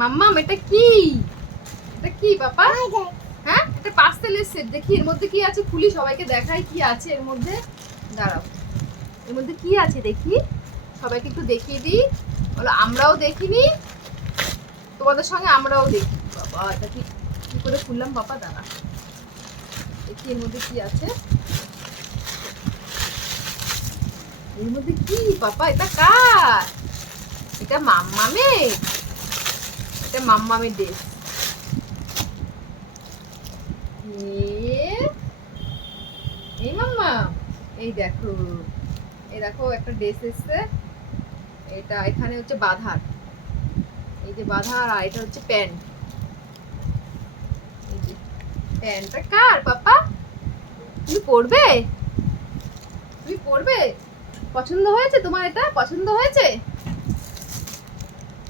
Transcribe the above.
মাম্মাম এটা কি? এটা কি বাবা? হ্যাঁ, এটা পাস্তেলের সেট। দেখি এর মধ্যে কি আছে, খুলি সবাইকে দেখাই কি আছে এর মধ্যে। দাঁড়াও, এর মধ্যে কি আছে দেখি, সবাইকে একটু দেখিয়ে দিই। বলো আমরাও দেখিনি, তোমাদের সঙ্গে আমরাও দেখি। বাবা এটা কি কি করে খুললাম বাবা, দাঁড়া দেখি এর মধ্যে কি আছে। এর মধ্যে কি বাবা, এটা কার? এটা মাম্মামের, এটা মাম্মামের ড্রেস। এই মাম্মা, এই দেখো, এই দেখো একটা ড্রেস এসছে। এটা এখানে হচ্ছে বাঁধার, এই যে বাঁধার, আর এটা হচ্ছে প্যান্ট। এই যে প্যান্টটা কার পাপা? তুমি পরবে? তুমি পরবে? পছন্দ হয়েছে তোমার? এটা পছন্দ হয়েছে?